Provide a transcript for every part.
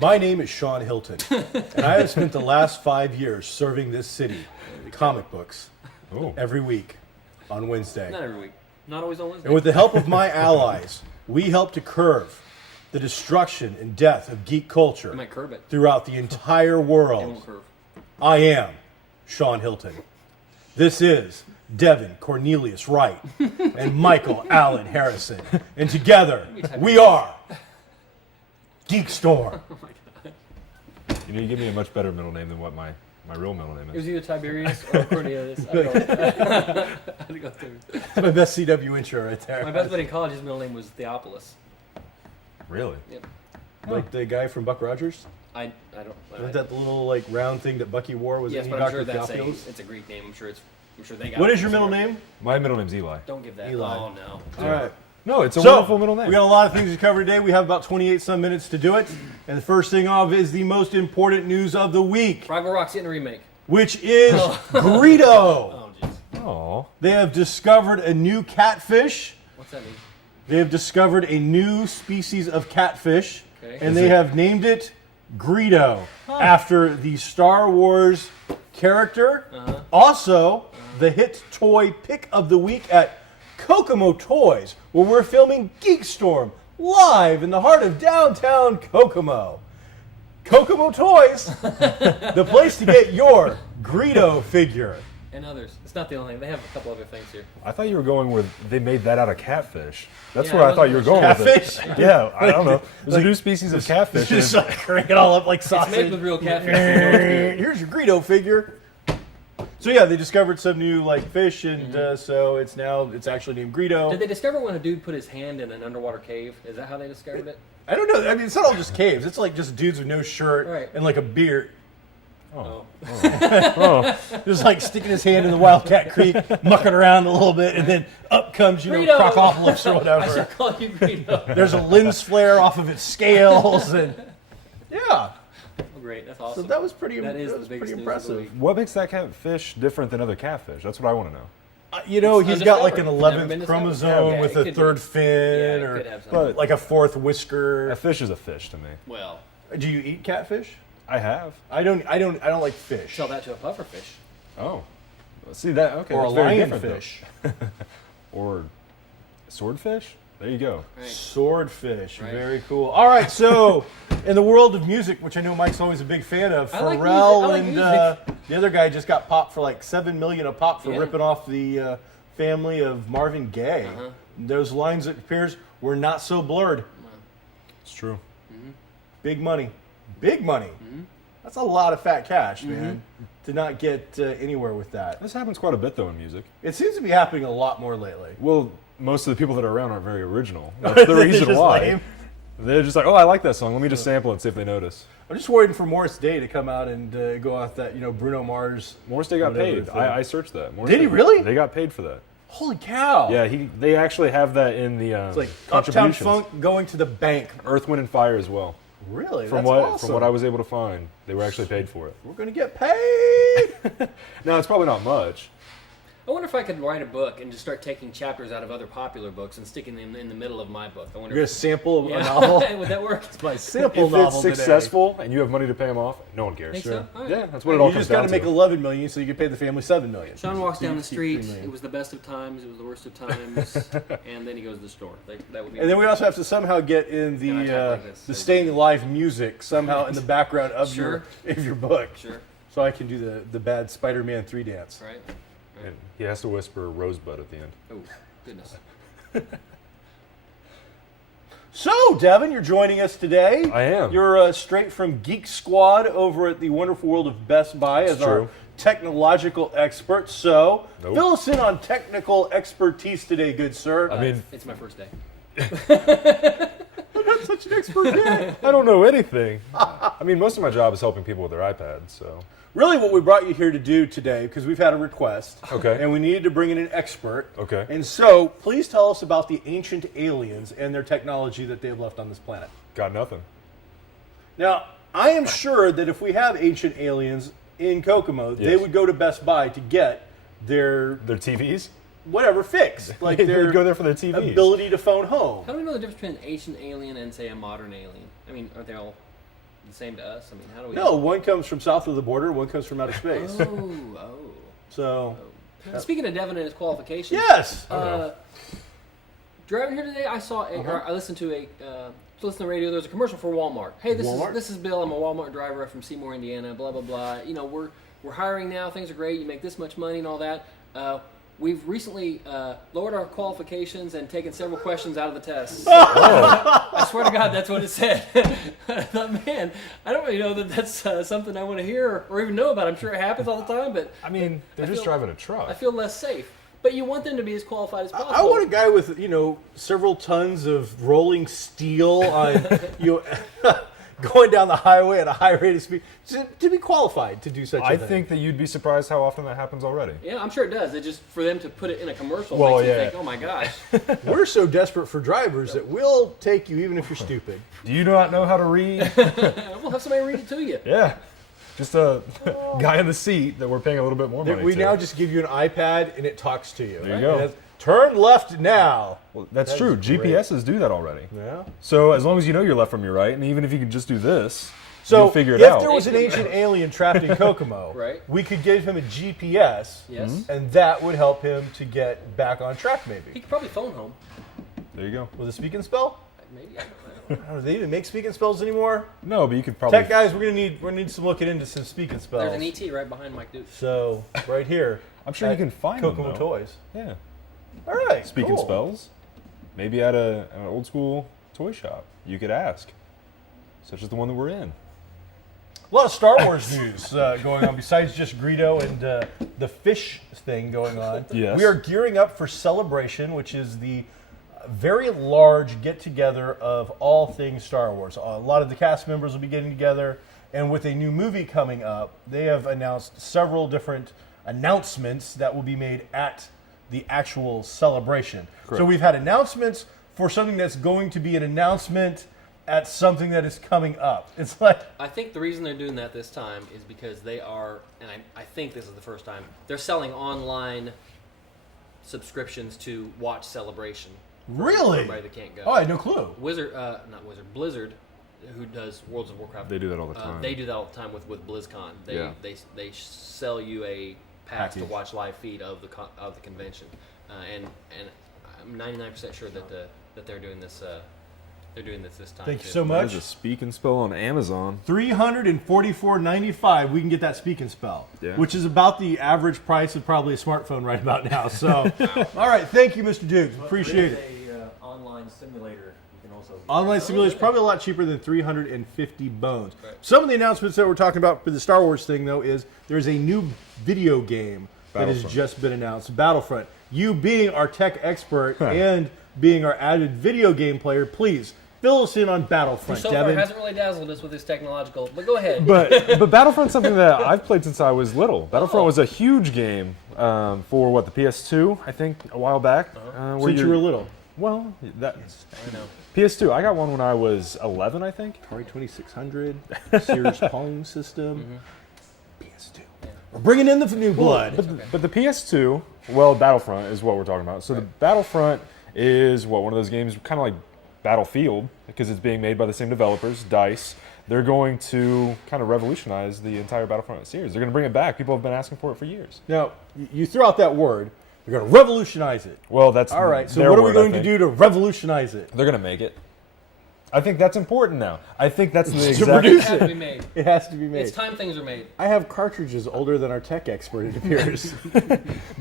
My name is Sean Hilton, and I have spent the last 5 years serving this city comic books every week on Wednesday. Not every week. Not always on Wednesday. And with the help of my allies, we help to curb the destruction and death of geek culture throughout the entire world. I am Sean Hilton. This is Devin Cornelius Wright and Michael Allen Harrison. And together, we are GeekStorm. Oh my God. You need to give me a much better middle name than what my real middle name is. It was either Tiberius or Cornelius. I had to go through. That's my best CW intro right there. My best buddy in college, his middle name was Theopolis. Really? Yep. Like the guy from Buck Rogers? I don't. Wasn't that the little like round thing that Bucky wore? Was yes, it but I'm sure Dr. that's Theophilus? it's a Greek name. I'm sure they got. What is your middle name? My middle name's Eli. Don't give that. Eli. Oh no. All right. No, it's a wonderful middle name. We got a lot of things to cover today. We have about 28 some minutes to do it. And the first thing off is the most important news of the week, Rival Rock's getting a remake. which is Greedo. Oh jeez. Oh. They have discovered a new catfish. What's that mean? They have discovered a new species of catfish, Okay. and they have named it Greedo after the Star Wars character. Also, the hit toy pick of the week at Kokomo Toys, where we're filming GeekStorm live in the heart of downtown Kokomo. Kokomo Toys, the place to get your Greedo figure. And others. It's not the only thing. They have a couple other things here. I thought you were going with they made that out of catfish. That's Yeah, where I I thought you were going Catfish? with it. Yeah, I don't know. There's a new species of catfish. Just like crank it all up like It's sausage. made with real catfish. You know it's good. Here's your Greedo figure. So yeah, they discovered some new like fish, and so it's actually named Greedo. Did they discover when a dude put his hand in an underwater cave? Is that how they discovered it? I don't know. I mean, it's not all just caves. It's like just dudes with no shirt Right. and like a beard, Oh. just like sticking his hand in the Wildcat Creek, mucking around a little bit, and then up comes Greedo! Crocodilus or I whatever. should call you Greedo. There's a lens flare off of its scales, and yeah. Oh, great. That's awesome. So that was pretty. That is that the was biggest pretty news of the impressive. week. What makes that catfish different than other catfish? That's what I want to know. You know, It's he's got like an undiscovered. Never 11th been discovered. chromosome Yeah, with it a could third be. fin, Yeah, it or could have something. But like a fourth whisker. a fish is a fish to me. Well, Do you eat catfish? I have. I don't like fish. tell that to a pufferfish. Oh. See that? Okay. Or a that's very lionfish. different, though. Or swordfish? There you go. Right. Swordfish. Right. Very cool. All right, so in the world of music, which I know Mike's always a big fan of, I like Pharrell music. I like and music. the other guy just got popped for like $7 million a pop for Yeah. ripping off the family of Marvin Gaye. Those lines, it appears, were not so blurred. It's true. Big money. Big money. That's a lot of fat cash, man, to not get anywhere with that. This happens quite a bit, though, in music. It seems to be happening a lot more lately. Well, most of the people that are around aren't very original. That's the reason Just why. lame. They're just like, oh, I like that song. Let me just sample it, see if they notice. I'm just waiting for Morris Day to come out and go off that, Bruno Mars. Morris Day got whatever paid. thing. I searched that. Morris Did he Day- really? They got paid for that. Holy cow! Yeah, they actually have that in the It's like Uptown contributions. Funk going to the bank. Earth, Wind, and Fire as well. Really? From That's what awesome. from what I was able to find, they were actually paid for it. We're gonna get paid. No, it's probably not much. I wonder if I could write a book and just start taking chapters out of other popular books and sticking them in the middle of my book. I wonder You're gonna sample Yeah. a novel. Would that work? It's my sample If novel it's today. successful and you have money to pay them off, no one cares. Think so? All right. Yeah, that's what it all You comes just got down to make to. 11 million, so you can pay the family 7 million. Sean walks down the street. 3 million. It was the best of times. It was the worst of times. And then he goes to the store. That would be. And then we also have to somehow get in And I talk like this. the staying live music somehow in the background of Sure. your book, Sure. so I can do the bad Spider-Man 3 dance. Right. And he has to whisper Rosebud at the end. Oh goodness. So, Devin, you're joining us today. I am. You're straight from Geek Squad over at the wonderful world of Best Buy as our true. technological expert. So, Nope. fill us in on technical expertise today, good sir. I mean, It's my first day. That's Such an expert guy. I don't know anything. I mean, most of my job is helping people with their iPads, so. Really, what we brought you here to do today, because we've had a request, Okay. and we needed to bring in an expert. Okay. And so, please tell us about the ancient aliens and their technology that they've left on this planet. Got nothing. Now, I am sure that if we have ancient aliens in Kokomo, they Yes. would go to Best Buy to get their Their TVs? whatever fixed, like They their would go there for their TVs. ability to phone home. How do we know the difference between an ancient alien and, say, a modern alien? I mean, aren't they all the same to us? I mean, how do we... No, one comes from south of the border, one comes from outer space. Oh. So, Speaking of Devin and his qualifications... yes. Driving here today, I saw or I listened to listen to the radio. There's a commercial for Walmart. Hey, Walmart? this is Bill. I'm a Walmart driver from Seymour, Indiana. Blah blah blah. You know, we're hiring now. Things are great. You make this much money and all that. We've recently lowered our qualifications and taken several questions out of the tests. I swear to God, that's what it said. I thought, man, I don't really know that that's something I want to hear or even know about. I'm sure it happens all the time, but I mean, they're just driving a truck. I feel less safe. But you want them to be as qualified as possible. I want a guy with, several tons of rolling steel on, going down the highway at a high rate of speed to be qualified to do such a I thing. think that you'd be surprised how often that happens already. Yeah, I'm sure it does. It just for them to put it in a commercial Well, makes you yeah. think, oh my gosh. We're so desperate for drivers that we'll take you even if you're stupid. Do you not know how to read? We'll have somebody read it to you. Yeah. Just a guy in the seat that we're paying a little bit more money We to. now just give you an iPad and it talks to you. There you go. And turn left now. Well, that's That true. is great. GPSs do that already. Yeah. So as long as you know your left from your right, and even if you could just do this, So you'll figure it if out. there was an ancient alien trapped in Kokomo, Right. we could give him a GPS, Yes. and that would help him to get back on track. He Maybe could probably phone home. There you go. with a speak and spell. Maybe. I don't know. I don't know, do they even make speak and spells anymore? No, but you could probably. Tech guys, we're gonna need some looking into some speak and spells. There's an ET right behind Mike Duke. So right here, I'm sure you at can find them, Kokomo though. Toys. Yeah. All right, Speaking cool. spells, maybe at an old school toy shop, you could ask, such as the one that we're in. A lot of Star Wars news going on besides just Greedo and the fish thing going on. Yes. We are gearing up for Celebration, which is the very large get-together of all things Star Wars. A lot of the cast members will be getting together, and with a new movie coming up, they have announced several different announcements that will be made at the actual celebration. Correct. So we've had announcements for something that's going to be an announcement at something that is coming up. It's like... I think the reason they're doing that this time is because they are, and I think this is the first time, they're selling online subscriptions to watch Celebration. For Really? everybody that can't go. Oh, I had no clue. Blizzard, who does Worlds of Warcraft. They do that all the time. They do that all the time with BlizzCon. Yeah. They sell you a pass to Package. watch live feed of the convention, and I'm 99% sure that they're doing this. They're doing this time. Thank you too. so much. There's a speak and spell on Amazon. $344.95. We can get that speak and spell, Yeah. which is about the average price of probably a smartphone right about now. So, all right, thank you, Mr. Dukes. Appreciate it. A online simulator you can also get. Online simulator is probably a lot cheaper than 350 bones. Right. Some of the announcements that we're talking about for the Star Wars thing, though, is there's a new video game that has Battlefront. just been announced, Battlefront. You being our tech expert and being our avid video game player, please fill us in on Battlefront, So far, Devin. hasn't really dazzled us with his technological. But go ahead. But Battlefront's something that I've played since I was little. Battlefront Oh. was a huge game for the PS2, I think, a while back. Where Since you were little. Well, that I know. PS2. I got one when I was 11, I think. Atari 2600, Sears Pong system, PS2. We're bringing in the new blood. But the PS2, well, Battlefront is what we're talking about. So the Battlefront is one of those games, kind of like Battlefield, because it's being made by the same developers, DICE. They're going to kind of revolutionize the entire Battlefront series. They're going to bring it back. People have been asking for it for years. Now, you threw out that word. You're going to revolutionize it. Well, that's All right, so their what are we word, I going to think. do to revolutionize it? They're going to make it. I think that's important now. I think that's the To exact... produce It has to be it. made. It has to be made. It's time things are made. I have cartridges older than our tech expert, it appears.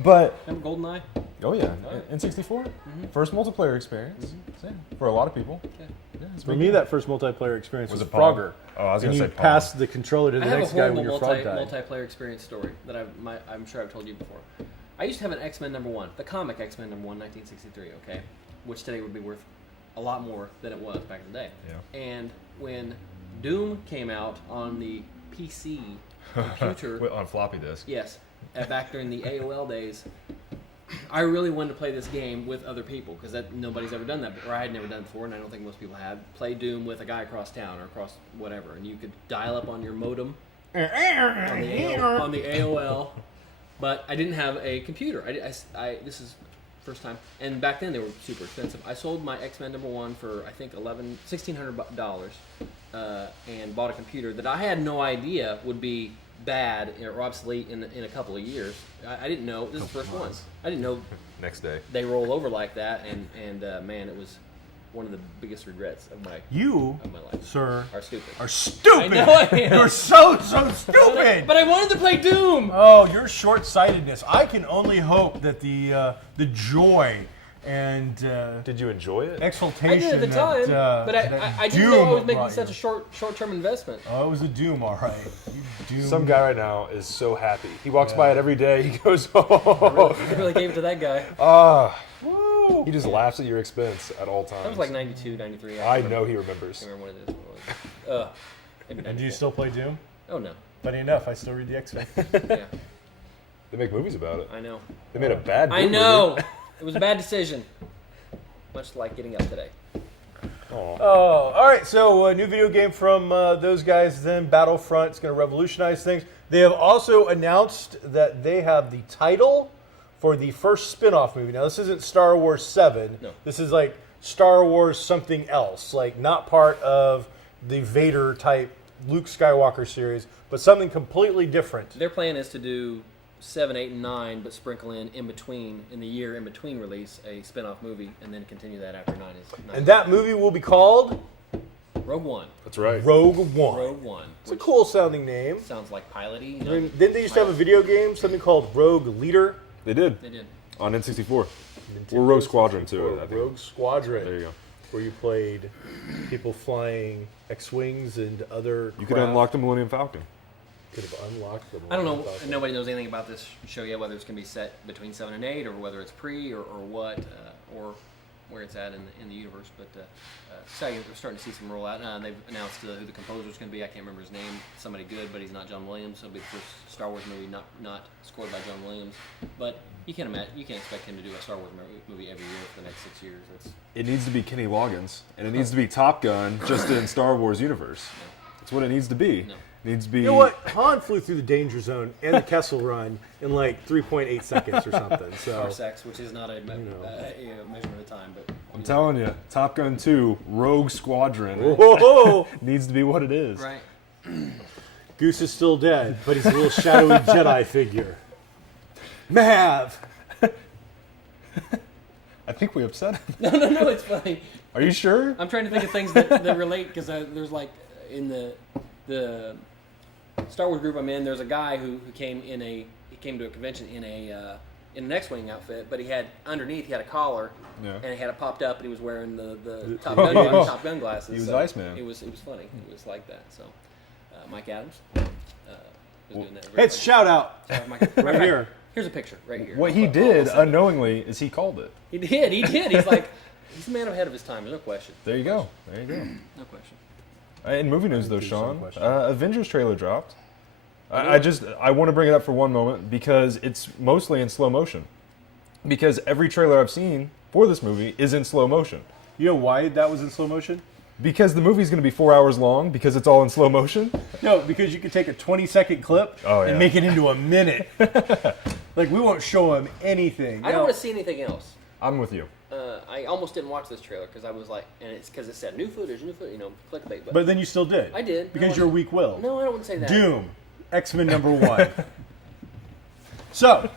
But, Remember GoldenEye? oh yeah, N64, first multiplayer experience. Yeah, for a lot of people. Okay. Yeah, it's For big me, deal. that first multiplayer experience was it Pong? Frogger. Oh, I was And going to you say Pong. pass the controller to the I have a next guy when horrible your frog died. multiplayer experience story that I'm sure I've told you before. I used to have an X-Men #1, the comic X-Men #1, 1963, okay? Which today would be worth a lot more than it was back in the day. Yeah. And when Doom came out on the PC computer, On floppy disk. yes, back during the AOL days, I really wanted to play this game with other people because nobody's ever done that, or I had never done it before, and I don't think most people have. Play Doom with a guy across town or across whatever, and you could dial up on your modem on the AOL, but I didn't have a computer. This is first time, and back then they were super expensive. I sold my X-Men #1 for I think $1,600, and bought a computer that I had no idea would be bad or obsolete in a couple of years. I didn't know. This is the first one. I didn't know Next day. they roll over like that, and man, it was one of the biggest regrets of my life. Sir, Are stupid. are stupid. I know I am. You're so stupid. But I wanted to play Doom. Oh, your short-sightedness. I can only hope that the joy and Did you enjoy it? I exultation did at the time, but that I didn't Doom know I was making brought such you. a short-term investment. Oh, it was a Doom, all right. You Doom. Some guy right now is so happy. He walks by it every day. He goes, oh. I really gave it to that guy. Woo. He just laughs at your expense at all times. That was like 92, 93. I know he remembers. I can't remember what it is. Maybe And do you 94. still play Doom? Oh, no. Funny enough, I still read the X-Men. Yeah, They make movies about it. I know. They made a bad I Doom know. movie. It was a bad decision. Much like getting up today. Aw. Oh, all right. So a new video game from those guys. Then Battlefront. It's going to revolutionize things. They have also announced that they have the title for the first spin-off movie. Now, this isn't Star Wars 7. No. This is like Star Wars something else, like not part of the Vader type Luke Skywalker series, but something completely different. Their plan is to do 7, 8, and 9, but sprinkle in between, in the year in between release, a spin-off movie, and then continue that after 9 is. And that movie will be called Rogue One. That's right. Rogue One. Rogue One. It's a which cool sounding name. sounds like piloty. I mean, didn't they used to have a video game, something called Rogue Leader? They did. They did. On N64. Or Rogue Squadron, too. I think. Rogue Squadron. There you go. Where you played people flying X-Wings and other You could craft. unlock the Millennium Falcon. Could have unlocked them. I don't know. Nobody knows anything about this show yet. Whether it's going to be set between 7 and 8, or whether it's pre, or what, or where it's at in the universe. But we're starting to see some rollout. They've announced who the composer is going to be. I can't remember his name. Somebody good, but he's not John Williams. So it'll be the first Star Wars movie not scored by John Williams. But you can't expect him to do a Star Wars movie every year for the next 6 years. It needs to be Kenny Loggins, and it needs to be Top Gun, just in Star Wars universe. That's what it needs to be. No. It needs to be. You know what? Han flew through the danger zone and the Kessel Run in like 3.8 seconds or something. So Parsecs, which is not a measurement of time, but I'm telling you, Top Gun 2, Rogue Squadron, whoa, needs to be what it is. right. Goose is still dead, but he's a little shadowy Jedi figure. Mav. I think we upset him. No, it's funny. Are you sure? I'm trying to think of things that relate because there's like in the Star Wars group I'm in. There's a guy who came to a convention in an X-wing outfit, but he had a collar, Yeah. and he had it popped up, and he was wearing the Top Gun glasses. He was so Iceman. It was funny. It was like that. So Mike Adams was doing that. Hey, it's a shout out Mike, right here. Here's a picture right here. What he I'll did send it. unknowingly is he called it. He did. He's like he's a man ahead of his time. There's no question. There you go. There you go. No question. In movie news, though, There's some Sean, question. Avengers trailer dropped. I want to bring it up for one moment because it's mostly in slow motion. Because every trailer I've seen for this movie is in slow motion. You know why that was in slow motion? Because the movie's going to be 4 hours long because it's all in slow motion. No, because you could take a 20-second clip and make it into a minute. Like, we won't show him anything. I don't want to see anything else. I'm with you. I almost didn't watch this trailer because I was like, and it's because it said new footage, clickbait. But then you still did. I did. Because No, you're weak-willed. No, I don't want to say that. Doom, X-Men #1. So,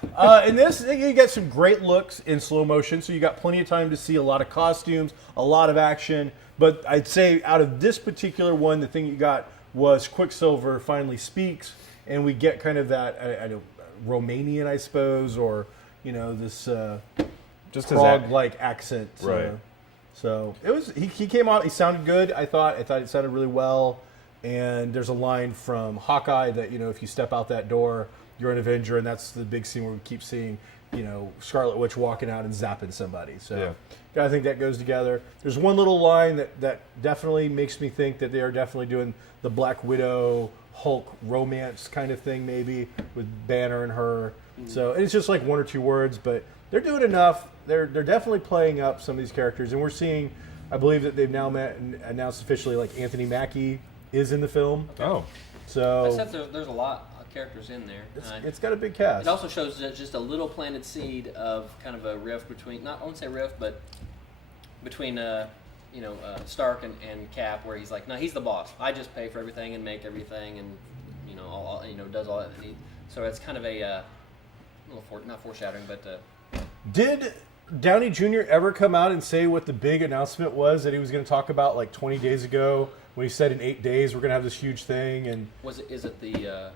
in this, you get some great looks in slow motion, so you got plenty of time to see a lot of costumes, a lot of action. But I'd say out of this particular one, the thing you got was Quicksilver finally speaks, and we get kind of that, I don't Romanian, I suppose, or, this Just his frog-like accent. Right. So it was. He came out. He sounded good. I thought it sounded really well. And there's a line from Hawkeye that if you step out that door, you're an Avenger, and that's the big scene where we keep seeing Scarlet Witch walking out and zapping somebody. So Yeah. I think that goes together. There's one little line that definitely makes me think that they are definitely doing the Black Widow Hulk romance kind of thing, maybe with Banner and her. So it's just like one or two words, but they're doing enough. They're definitely playing up some of these characters, and we're seeing. I believe that they've now met and announced officially like Anthony Mackie is in the film. Oh, So I said there's a lot of characters in there. it's got a big cast. It also shows just a little planted seed of kind of a rift between, I won't say rift, but between Stark and Cap, where he's like, no, he's the boss. I just pay for everything and make everything, and does all that. So it's kind of a little not foreshadowing, but Did Downey Jr. ever come out and say what the big announcement was that he was going to talk about like 20 days ago when he said in 8 days we're going to have this huge thing? And is it the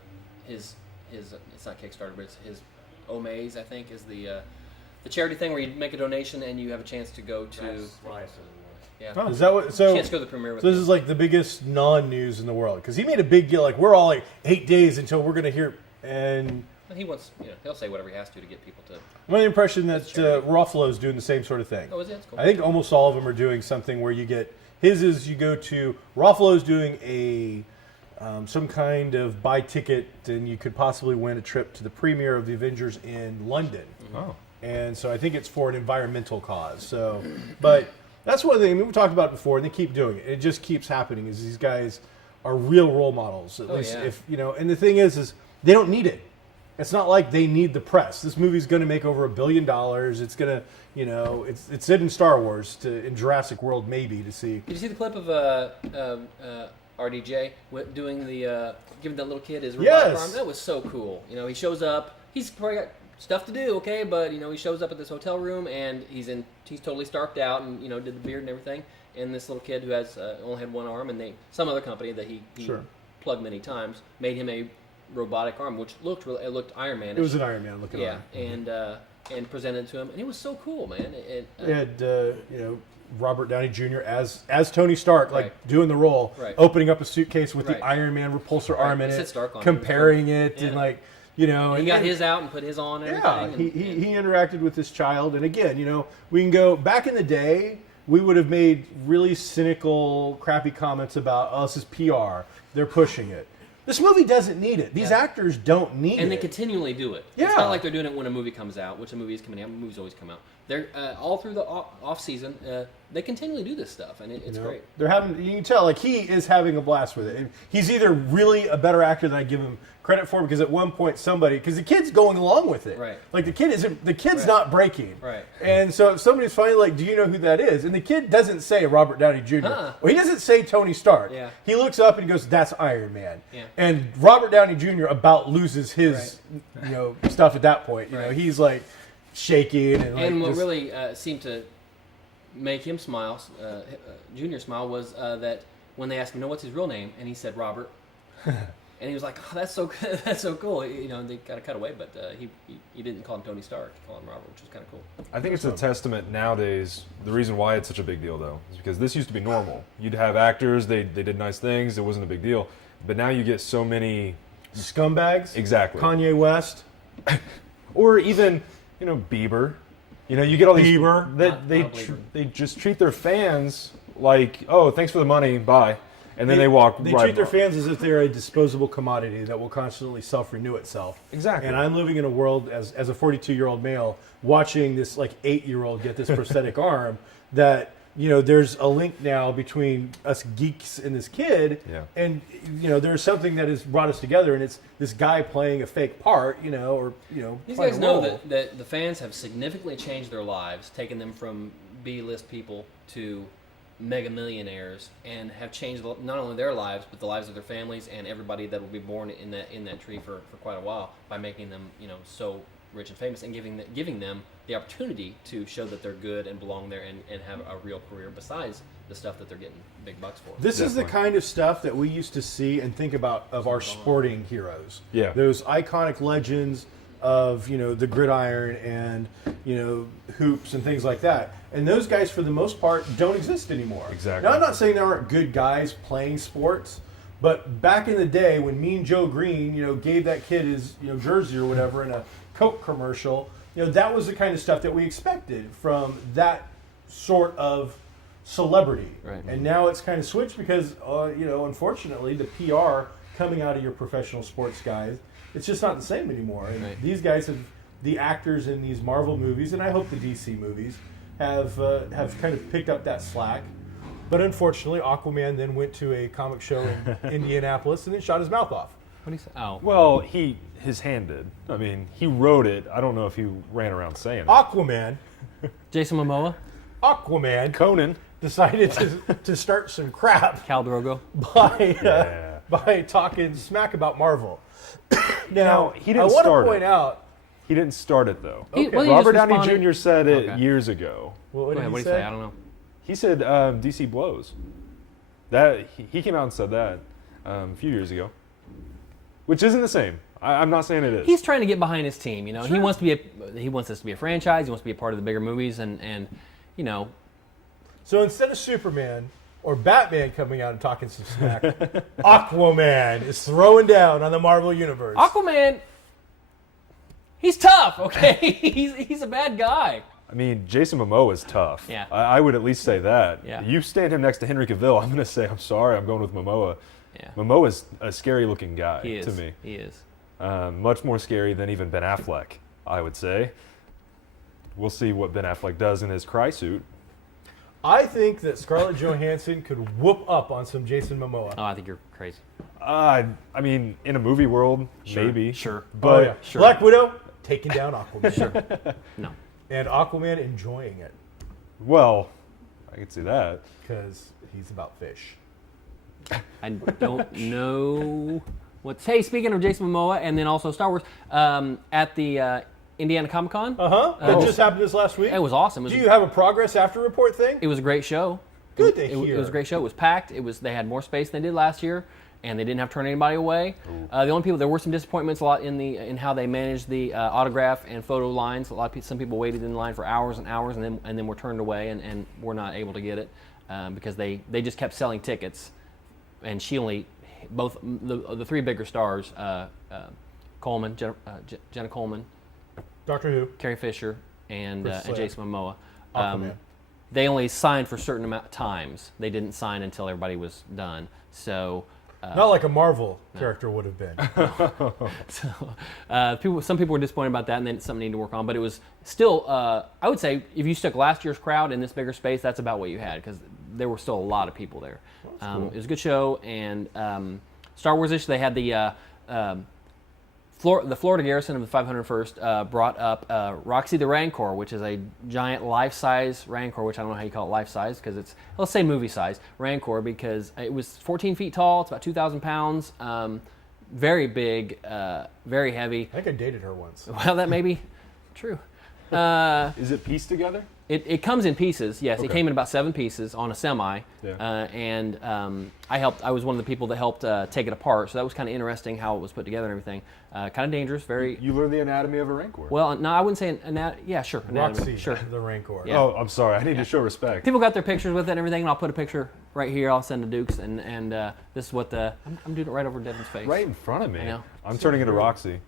his it's not Kickstarter, but it's his Omaze, I think, is the charity thing where you make a donation and you have a chance to go to. That's what I said. Yeah. is that what? So Chance to go to the premiere with So this him. is like the biggest non-news in the world because he made a big deal. Like we're all like 8 days until we're going to hear. And He wants, he'll say whatever he has to get people to. I'm under the impression that Ruffalo's doing the same sort of thing. Oh, is it? That's cool. I think almost all of them are doing something where you get his is you go to Ruffalo's doing a some kind of buy ticket and you could possibly win a trip to the premiere of the Avengers in London. oh, And so I think it's for an environmental cause. So, but that's one thing. I mean, we talked about it before, and they keep doing it. It just keeps happening. Is these guys are real role models? At least yeah. if And the thing is they don't need it. It's not like they need the press. This movie's going to make over $1 billion. It's going to, it's in Star Wars in Jurassic World maybe to see. Did you see the clip of RDJ doing giving that little kid his robotic Yes. arm? That was so cool. He shows up. He's probably got stuff to do, okay, but he shows up at this hotel room and he's totally starked out and did the beard and everything. And this little kid who has only had one arm, and some other company that he Sure. plugged many times made him a robotic arm, which looked Iron Man. It was an Iron Man looking yeah, arm. and presented it to him, and it was so cool, man. It had Robert Downey Jr. as Tony Stark, like Right. doing the role, Right. opening up a suitcase with Right. the Iron Man repulsor Right. arm in It it, said Stark on it. comparing it, Yeah. and like he and got his out and put his on and Yeah, everything. he interacted with this child, and again, we can go back in the day. We would have made really cynical, crappy comments about, "Oh, this is PR. They're pushing it." This movie doesn't need it. These actors don't need And they it. continually do it. Yeah. It's not like they're doing it when a movie comes out, which a movie is coming out. Movies always come out. They're all through the off season. They continually do this stuff, and it's great. They're having. You can tell, like he is having a blast with it. And he's either really a better actor than I give him credit for, because at one point because the kid's going along with it. Right. Like the kid's Right. not breaking. Right. And so if somebody's finally like, "Do you know who that is?" And the kid doesn't say Robert Downey Jr. Huh. Well, he doesn't say Tony Stark. Yeah. He looks up and he goes, "That's Iron Man." Yeah. And Robert Downey Jr. about loses his stuff at that point. Right. He's like shaking and like And what just- really seemed to make him smile, Junior smile, was that when they asked him, "What's his real name?" and he said Robert, and he was like, "Oh, that's so good. That's so cool." They got to cut away, but he didn't call him Tony Stark. He called him Robert, which was kind of cool. I think it's a testament nowadays. The reason why it's such a big deal, though, is because this used to be normal. You'd have actors, they did nice things, it wasn't a big deal. But now you get so many scumbags. Exactly. Kanye West. Or even, Bieber. You get all these Bieber. that Not Bieber. they just treat their fans like, "Oh, thanks for the money, bye," and then they walk. They right treat their by. fans as if they're a disposable commodity that will constantly self-renew itself. Exactly. And I'm living in a world as a 42-year-old male watching this 8-year-old get this prosthetic arm that there's a link now between us geeks and this kid. Yeah. And there's something that has brought us together, and it's this guy playing a fake part, These playing guys a know role. that the fans have significantly changed their lives, taken them from B-list people to mega millionaires, and have changed not only their lives but the lives of their families and everybody that will be born in that tree for quite a while, by making them so rich and famous and giving them the opportunity to show that they're good and belong there and have a real career besides the stuff that they're getting big bucks for. This is the Definitely. kind of stuff that we used to see and think about of our sporting heroes. Yeah. Those iconic legends of, the gridiron and, hoops and things like that. And those guys, for the most part, don't exist anymore. Exactly. Now, I'm not saying there aren't good guys playing sports, but back in the day when Mean Joe Green, gave that kid his, jersey or whatever in a Coke commercial, that was the kind of stuff that we expected from that sort of celebrity. Right. And now it's kind of switched because, unfortunately, the PR coming out of your professional sports guys, it's just not the same anymore. And these guys the actors in these Marvel movies, and I hope the DC movies, have kind of picked up that slack. But unfortunately, Aquaman then went to a comic show in Indianapolis and then shot his mouth off. What do you say? Oh. Well, his hand did. I mean, he wrote it. I don't know if he ran around saying it. Aquaman Jason Momoa? Conan. decided to start some crap Khal Drogo? by talking smack about Marvel. Now, he didn't I want start to point it. out. He didn't start it, though. He just Robert Downey responded- Jr. said it Okay. years ago. What Go did ahead, he what do you say? say? I don't know. He said DC blows. That he came out and said that a few years ago, which isn't the same. I'm not saying it is. He's trying to get behind his team. He wants this to be a franchise. He wants to be a part of the bigger movies, and So instead of Superman or Batman coming out and talking some smack, Aquaman is throwing down on the Marvel Universe. Aquaman. He's tough. Okay, he's a bad guy. I mean, Jason Momoa is tough. Yeah. I would at least say that. Yeah. You stand him next to Henry Cavill, I'm going to say, I'm sorry, I'm going with Momoa. Yeah. Momoa's a scary-looking guy He is. to me. He is. Much more scary than even Ben Affleck, I would say. We'll see what Ben Affleck does in his cry suit. I think that Scarlett Johansson could whoop up on some Jason Momoa. Oh, I think you're crazy. I mean, in a movie world, maybe. Sure. But Sure. Black Widow taking down Aquaman. Sure. No. And Aquaman enjoying it well, I could see that. because he's about fish. I don't know what's. Hey, speaking of Jason Momoa, and then also Star Wars, at the Indiana Comic Con. That just happened this last week. It was awesome. Do you have a progress after report thing? It was a great show. Good to It hear. was a great show. It was packed. They had more space than they did last year, and they didn't have to turn anybody away. The only people there were some disappointments a lot in how they managed the autograph and photo lines. Some people waited in line for hours and hours, and then were turned away and were not able to get it because they just kept selling tickets, and she only both the three bigger stars, Coleman, Jenna Coleman, Doctor Who. Carrie Fisher, and Jason Momoa. Aquaman. They only signed for a certain amount of times. They didn't sign until everybody was done. So, Not like a Marvel character would have been. some people were disappointed about that, and then something needed to work on. But it was still, I would say, if you stuck last year's crowd in this bigger space, that's about what you had because there were still a lot of people there. Cool. It was a good show, and Star Wars-ish. They had the Florida Garrison of the 501st brought up Roxy the Rancor, which is a giant life-size Rancor, which I don't know how you call it life-size because it's, let's say movie-size Rancor because it was 14 feet tall, it's about 2,000 pounds, very big, very heavy. I think I dated her once. Well, that may be true. Is it pieced together? It comes in pieces, yes. Okay. It came in about 7 pieces on a semi, Yeah. and I was one of the people that helped take it apart, so that was kind of interesting how it was put together and everything. Kind of dangerous, very... You learned the anatomy of a Rancor. Well, no, I wouldn't say yeah, sure. anatomy, Roxy, sure. the Rancor. Yeah. Oh, I'm sorry. I need to show respect. People got their pictures with it and everything, and I'll put a picture right here. I'll send to Dukes, and this is what I'm doing it right over Devin's face. Right in front of me. I know. I'm turning into Roxy.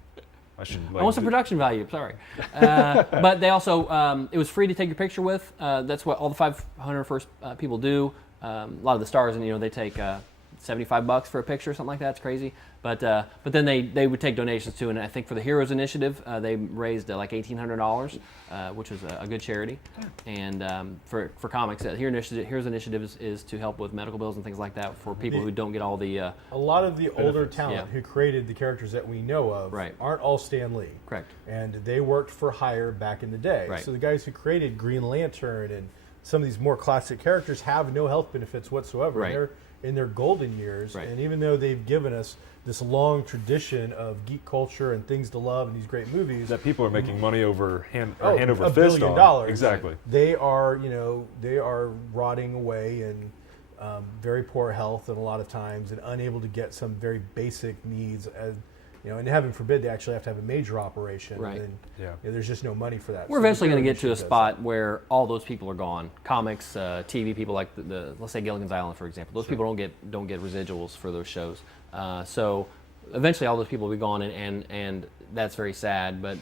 I should. I want some production value. Sorry, but they also it was free to take your picture with. That's what all the 501st people do. A lot of the stars, and they take $75 for a picture, or something like that. It's crazy. But then they would take donations too, and I think for the Heroes Initiative they raised like $1,800, which was a good charity. And for comics, Heroes Initiative is to help with medical bills and things like that for people who don't get all the. A lot of the older benefits. talent who created the characters that we know of Right. aren't all Stan Lee. Correct. And they worked for hire back in the day. Right. So the guys who created Green Lantern and some of these more classic characters have no health benefits whatsoever. Right. They're in their golden years. Right. And even though they've given us this long tradition of geek culture and things to love and these great movies, That people are making money over hand Oh, over $1 fist billion. on. Exactly. they are rotting away in very poor health and a lot of times and unable to get some very basic needs as and heaven forbid they actually have to have a major operation. Right. And Yeah. there's just no money for that. We're So the eventually going to Hero get to a Initiative spot where all those people are gone. Comics, TV people like the let's say Gilligan's Island, for example. Those people don't get residuals for those shows. So eventually, all those people will be gone, and that's very sad. But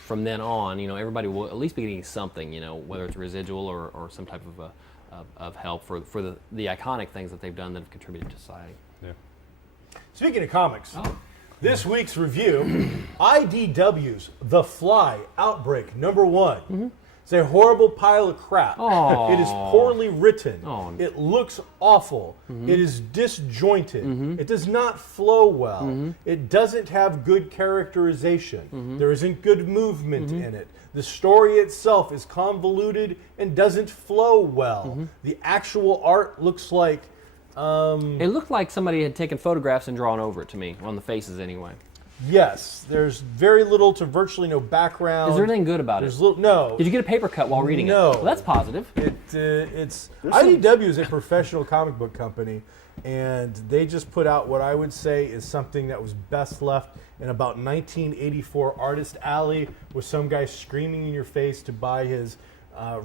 from then on, everybody will at least be getting something, whether it's residual or some type of help for the iconic things that they've done that have contributed to society. Yeah. Speaking of comics, this week's review, IDW's The Fly Outbreak #1. It's a horrible pile of crap. Aw. It is poorly written. Aw. It looks awful. It is disjointed. It does not flow well. It doesn't have good characterization. There isn't good movement in it. The story itself is convoluted and doesn't flow well. The actual art looks like... It looked like somebody had taken photographs and drawn over it to me, on the faces anyway. Yes, there's very little to virtually no background. Is there anything good about it? No. Did you get a paper cut while reading it? No. Well, that's positive. It's IDW is a professional comic book company, and they just put out what I would say is something that was best left in about 1984 Artist Alley, with some guy screaming in your face to buy his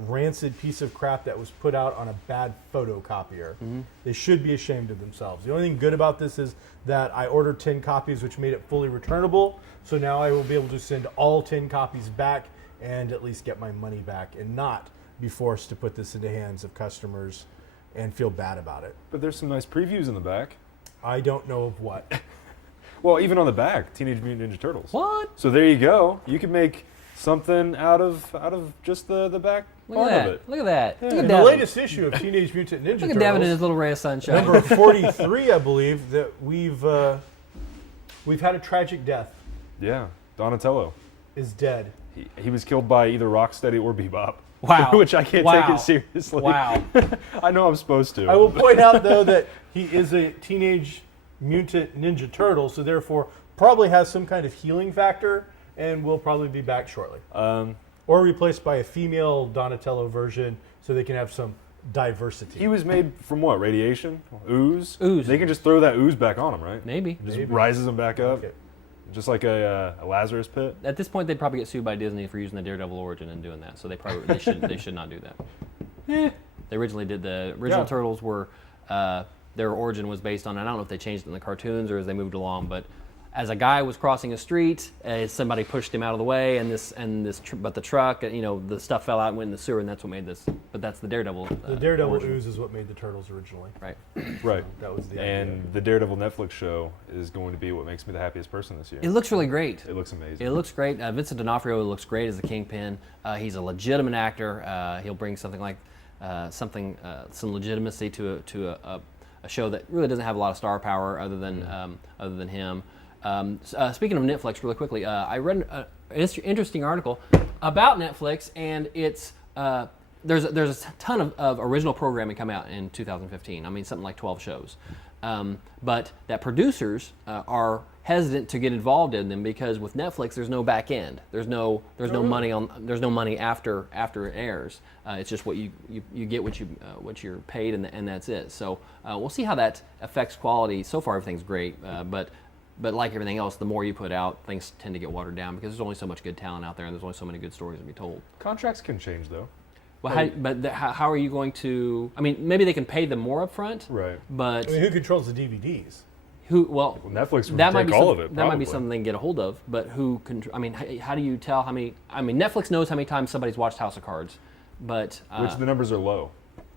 rancid piece of crap that was put out on a bad photocopier. They should be ashamed of themselves. The only thing good about this is that I ordered 10 copies, which made it fully returnable. So now I will be able to send all 10 copies back and at least get my money back and not be forced to put this into hands of customers and feel bad about it. But there's some nice previews in the back. I don't know of what. Well, even on the back, Teenage Mutant Ninja Turtles. What? So there you go. You can make something out of just the back part of it. Look at that. Look at In the Devin. latest issue of Teenage Mutant Ninja Look at Devin and his Turtles, little ray of sunshine. number 43, I believe, that we've had a tragic death. Yeah, Donatello. Is dead. He was killed by either Rocksteady or Bebop. Wow. Which I can't take it seriously. Wow. I know I'm supposed to. I will point out, though, that he is a Teenage Mutant Ninja Turtle, so therefore probably has some kind of healing factor and will probably be back shortly. Or replaced by a female Donatello version so they can have some diversity. He was made from what? Radiation? Ooze? Ooze. They can just throw that ooze back on him, right? Maybe. Just Maybe. rises him back up. Okay. Just like a Lazarus pit. At this point, they'd probably get sued by Disney for using the Daredevil origin and doing that. So they should not do that. They originally did the original Turtles were their origin was based on. I don't know if they changed it in the cartoons or as they moved along, but as a guy was crossing a street, somebody pushed him out of the way, but the truck, the stuff fell out and went in the sewer, and that's what made this. But that's the Daredevil. The Daredevil origin. ooze is what made the Turtles originally. Right. Right. That was the And idea. the Daredevil Netflix show is going to be what makes me the happiest person this year. It looks really great. It looks amazing. It looks great. Vincent D'Onofrio looks great as the Kingpin. He's a legitimate actor. He'll bring something like some legitimacy to a show that really doesn't have a lot of star power other than him. Speaking of Netflix, really quickly, I read an interesting article about Netflix, and it's there's a ton of original programming come out in 2015. I mean, something like 12 shows, but that producers are hesitant to get involved in them because with Netflix, there's no back end. There's no money after it airs. It's just what you get what you're paid, and that's it. So we'll see how that affects quality. So far, everything's great, but like everything else, the more you put out, things tend to get watered down because there's only so much good talent out there, and there's only so many good stories to be told. Contracts can change, though. Well, how are you going to? I mean, maybe they can pay them more up front, Right. But I mean, who controls the DVDs? who? Well, Netflix would that might take be all of it, That might be probably. something they can get a hold of. But who can? I mean, how do you tell how many? I mean, Netflix knows how many times somebody's watched House of Cards, but Which the numbers are low.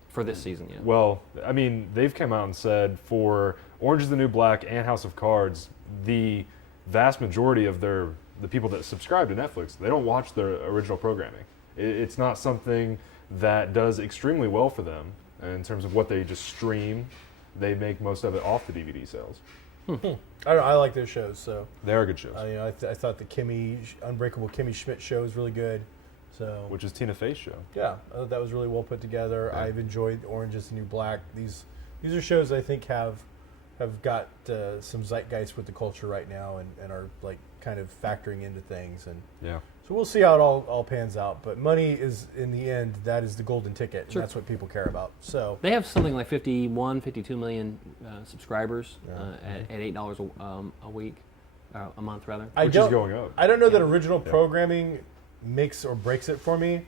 for this season, yeah. Well, I mean, they've come out and said for Orange is the New Black and House of Cards, the vast majority of the people that subscribe to Netflix, they don't watch their original programming. It's not something that does extremely well for them in terms of what they just stream. They make most of it off the DVD sales. I don't know. I like those shows, so They are good shows, I thought the Unbreakable Kimmy Schmidt show was really good. So which is Tina Fey's show. yeah, I thought that was really well put together. Yeah. I've enjoyed Orange is the New Black. These are shows I think have got some zeitgeist with the culture right now and are like kind of factoring into things, and Yeah. so we'll see how it all pans out. But money is, in the end, that is the golden ticket, Sure. and that's what people care about. So They have something like 52 million subscribers Yeah. at $8 a week, a month rather. Which is going up. I don't know that Yeah. original programming makes or breaks it for me,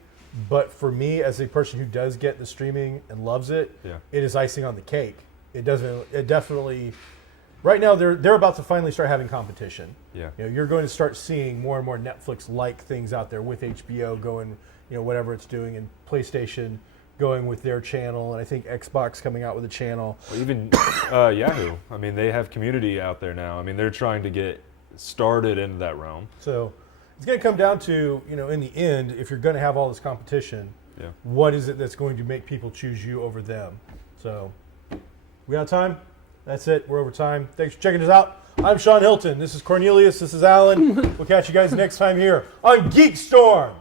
but for me, as a person who does get the streaming and loves it, Yeah. it is icing on the cake. It doesn't. It definitely right now they're about to finally start having competition. Yeah. You're going to start seeing more and more Netflix-like things out there with HBO going, whatever it's doing, and PlayStation going with their channel, and I think Xbox coming out with a channel. Well, even Yahoo. I mean, they have community out there now. I mean, they're trying to get started into that realm. So it's going to come down to, in the end, if you're going to have all this competition, what is it that's going to make people choose you over them? So we out of time? That's it. We're over time. Thanks for checking us out. I'm Sean Hilton. This is Cornelius. This is Alan. We'll catch you guys next time here on GeekStorm.